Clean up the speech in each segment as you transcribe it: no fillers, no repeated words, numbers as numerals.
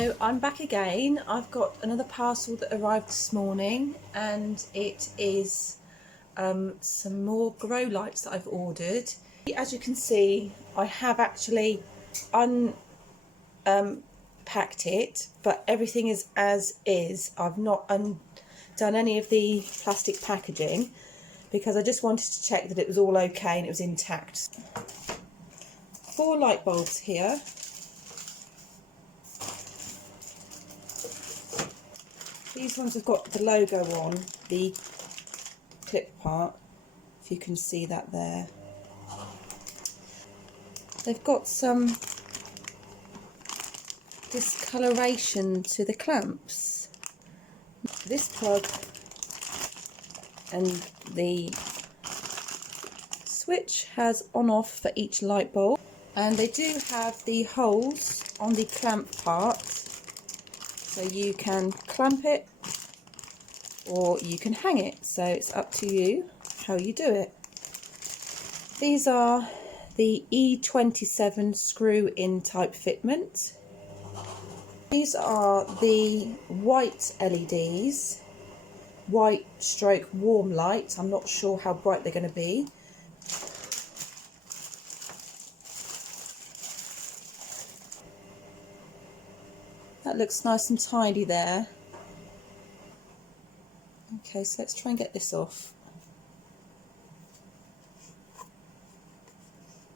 So I'm back again. I've got another parcel that arrived this morning, and it is some more grow lights that I've ordered. As you can see, I have actually unpacked it, but everything is as is. I've not done any of the plastic packaging because I just wanted to check that it was all okay and it was intact. 4 light bulbs here. These ones have got the logo on the clip part, if you can see that there. They've got some discoloration to the clamps. This plug and the switch has on off for each light bulb, and they do have the holes on the clamp part, so you can clamp it or you can hang it, so it's up to you how you do it. These are the E27 screw-in type fitment. These are the white LEDs, white stroke warm light. I'm not sure how bright they're going to be. That looks nice and tidy there. Okay, so let's try and get this off.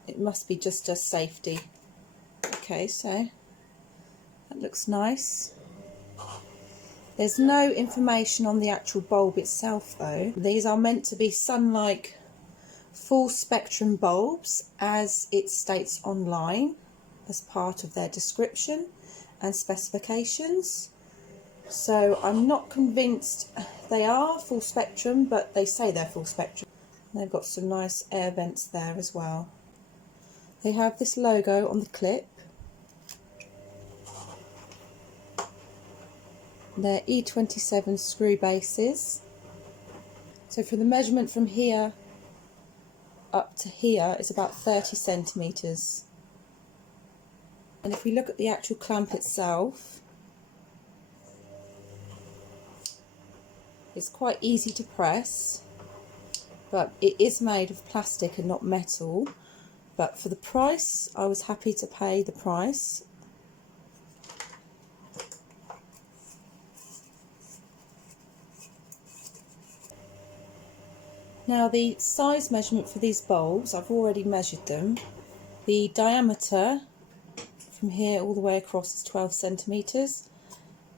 It must be just a safety. Okay, so that looks nice. There's no information on the actual bulb itself though. These are meant to be Sunlike full spectrum bulbs, as it states online as part of their description and specifications. So I'm not convinced they are full spectrum, but they say they're full spectrum. They've got some nice air vents there as well. They have this logo on the clip. They're E27 screw bases. So for the measurement from here up to here is about 30 centimetres. And if we look at the actual clamp itself, it's quite easy to press, but it is made of plastic and not metal. But for the price, I was happy to pay the price. Now the size measurement for these bulbs, I've already measured them. The diameter from here all the way across is 12 centimetres,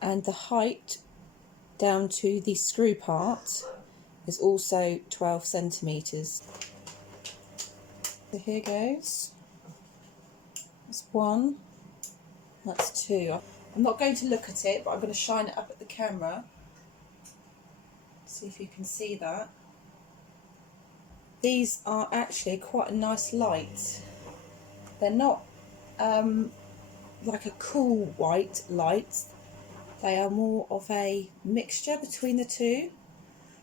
and the height down to the screw part is also 12 centimetres. So here goes. That's 1, that's 2. I'm not going to look at it, but I'm going to shine it up at the camera. See if you can see that. These are actually quite a nice light. They're not like a cool white light. They are more of a mixture between the two,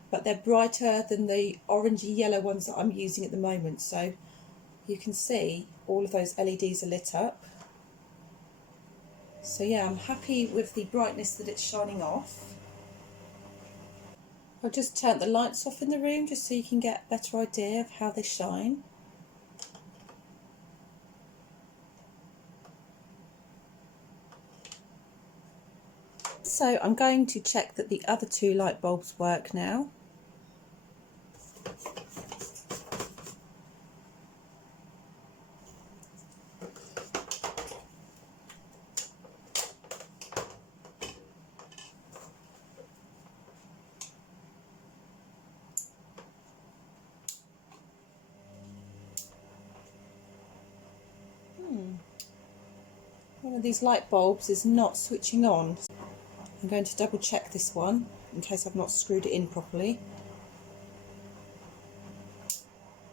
but they're brighter than the orangey yellow ones that I'm using at the moment. So you can see all of those LEDs are lit up. So yeah, I'm happy with the brightness that it's shining off. I've just turned the lights off in the room just so you can get a better idea of how they shine. So I'm going to check that the other 2 light bulbs work now. One of these light bulbs is not switching on. I'm going to double check this one in case I've not screwed it in properly.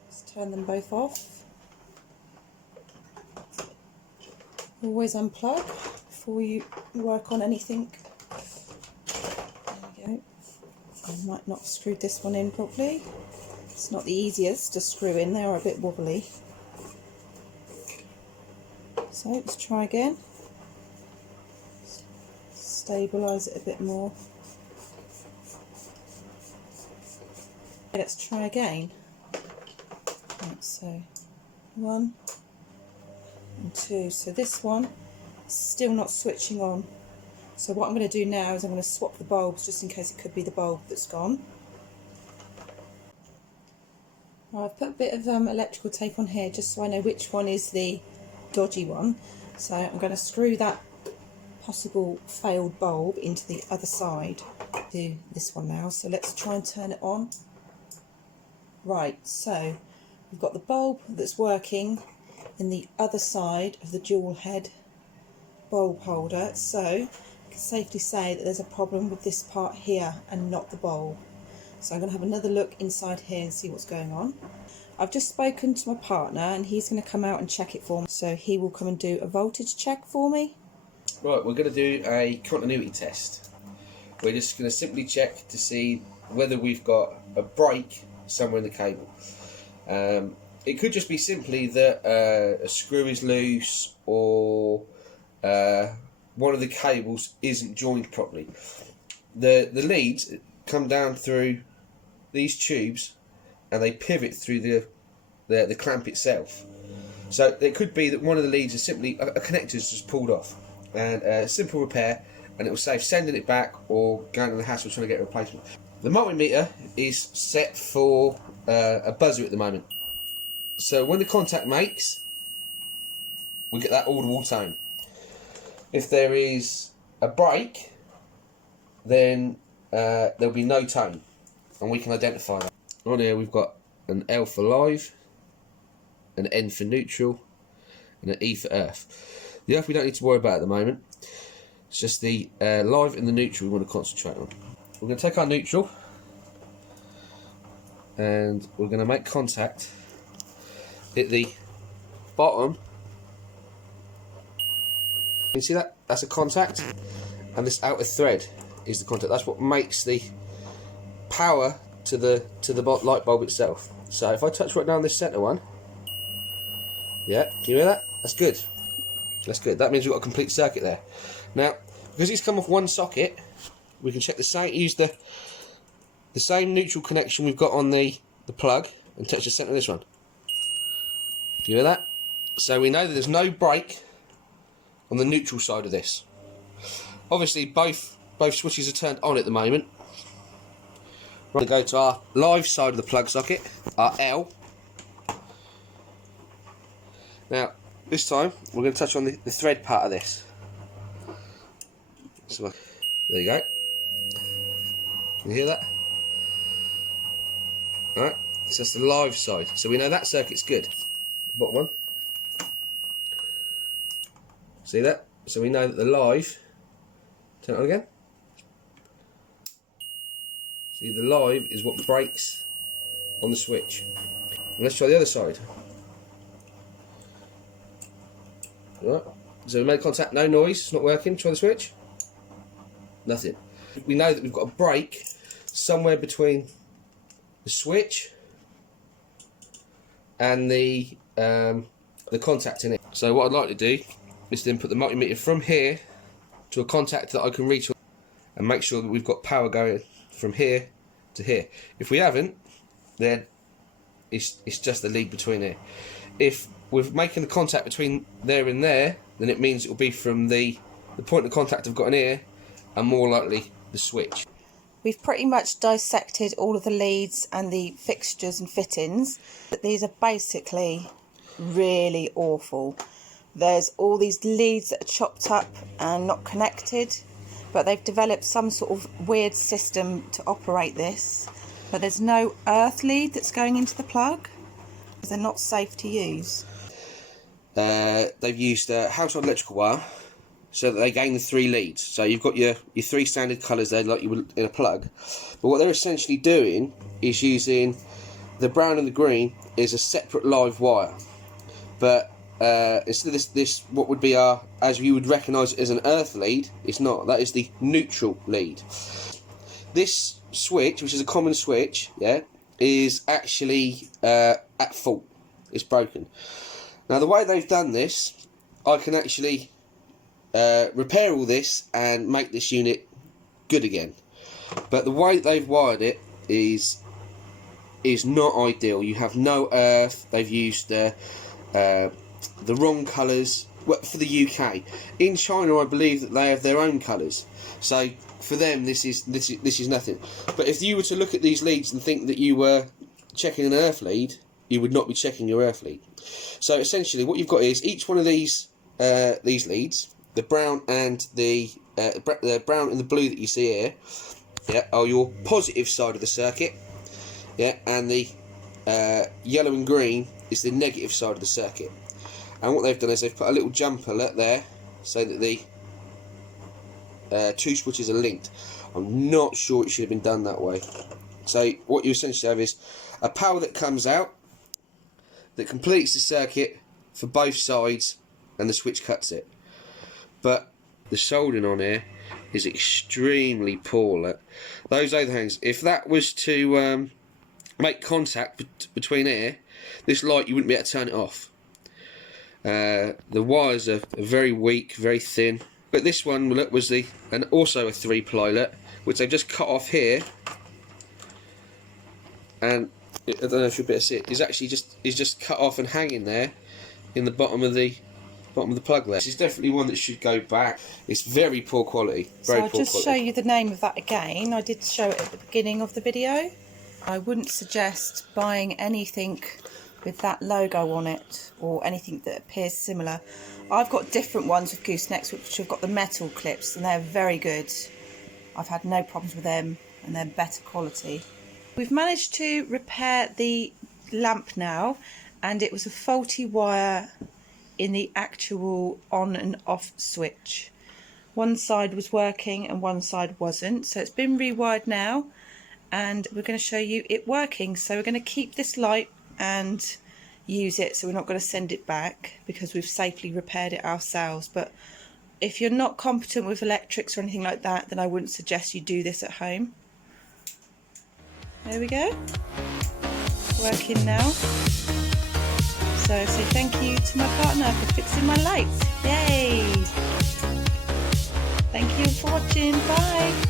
Let's turn them both off. Always unplug before you work on anything. There we go. I might not have screwed this one in properly. It's not the easiest to screw in, they are a bit wobbly. So let's try again. stabilise it a bit more. Let's try again. Right, so 1 and 2. So this one is still not switching on. So what I'm going to do now is I'm going to swap the bulbs just in case it could be the bulb that's gone. Well, I've put a bit of electrical tape on here just so I know which one is the dodgy one. So I'm going to screw that possible failed bulb into the other side. Do this one now. So let's try and turn it on. Right, so we've got the bulb that's working in the other side of the dual head bulb holder. So I can safely say that there's a problem with this part here and not the bulb. So I'm going to have another look inside here and see what's going on. I've just spoken to my partner and he's going to come out and check it for me. So he will come and do a voltage check for me. Right, we're going to do a continuity test. We're just going to simply check to see whether we've got a break somewhere in the cable. It could just be simply that a screw is loose or one of the cables isn't joined properly. The leads come down through these tubes and they pivot through the clamp itself. So it could be that one of the leads is simply a connector's just pulled off, and a simple repair, and it will save sending it back or going to the hassle trying to get a replacement. The multimeter is set for a buzzer at the moment. So when the contact makes, we get that audible tone. If there is a break, then there'll be no tone, and we can identify that. On here we've got an L for live, an N for neutral, and an E for earth. The earth we don't need to worry about at the moment. It's just the live and the neutral we want to concentrate on. We're going to take our neutral and we're going to make contact at the bottom. You see that? That's a contact, and this outer thread is the contact. That's what makes the power to the light bulb itself. So if I touch right down this centre one, yeah, can you hear that? That's good. That's good. That means we've got a complete circuit there. Now, because it's come off one socket, we can check the same. Use the same neutral connection we've got on the plug and touch the centre of this one. Do you hear that? So we know that there's no break on the neutral side of this. Obviously, both switches are turned on at the moment. We're going to go to our live side of the plug socket, our L. Now, this time we're going to touch on the thread part of this. So, there you go. Can you hear that? Alright, so that's the live side. So we know that circuit's good. Bottom one. See that? So we know that the live, turn it on again. See, the live is what breaks on the switch. And let's try the other side. Right. So we made contact, no noise, it's not working. Try the switch. Nothing. We know that we've got a break somewhere between the switch and the contact in it. So what I'd like to do is then put the multimeter from here to a contact that I can reach and make sure that we've got power going from here to here. If we haven't, then it's just the lead between here. If we're making the contact between there and there, then it means it will be from the point of contact I've got in here, and more likely the switch. We've pretty much dissected all of the leads and the fixtures and fittings, but these are basically really awful. There's all these leads that are chopped up and not connected, but they've developed some sort of weird system to operate this. But there's no earth lead that's going into the plug, because they're not safe to use. They've used household electrical wire so that they gain the 3 leads. So you've got your 3 standard colours there like you would in a plug. But what they're essentially doing is using the brown and the green is a separate live wire. But instead of this what would be our, as you would recognise it as an earth lead, it's not. That is the neutral lead. This switch, which is a common switch, yeah, is actually at fault. It's broken. Now the way they've done this, I can actually repair all this and make this unit good again. But the way they've wired it is not ideal. You have no earth. They've used the wrong colours. Well, for the UK, in China, I believe that they have their own colours. So for them, this is nothing. But if you were to look at these leads and think that you were checking an earth lead, you would not be checking your earth lead. So essentially, what you've got is each one of these leads, the brown and the brown and the blue that you see here, yeah, are your positive side of the circuit, yeah, and the yellow and green is the negative side of the circuit. And what they've done is they've put a little jumper there so that the two switches are linked. I'm not sure it should have been done that way. So what you essentially have is a power that comes out that completes the circuit for both sides, and the switch cuts it. But the soldering on here is extremely poor. Look. Those overhangs, if that was to make contact between here, this light, you wouldn't be able to turn it off. The wires are very weak, very thin. But this one, look, was also a 3-ply, look, which they've just cut off here, and I don't know if you'll be able to see it. Is actually just cut off and hanging there in the bottom of the plug there. This is definitely one that should go back. It's very poor quality. Very poor quality. So I'll just show you the name of that again. I did show it at the beginning of the video. I wouldn't suggest buying anything with that logo on it or anything that appears similar. I've got different ones with Goosenecks which have got the metal clips, and they're very good. I've had no problems with them, and they're better quality. We've managed to repair the lamp now, and it was a faulty wire in the actual on and off switch. One side was working and one side wasn't, so it's been rewired now, and we're going to show you it working. So we're going to keep this light and use it, so we're not going to send it back because we've safely repaired it ourselves. But if you're not competent with electrics or anything like that, then I wouldn't suggest you do this at home. There we go, working now. So say thank you to my partner for fixing my lights. Yay! Thank you for watching, bye!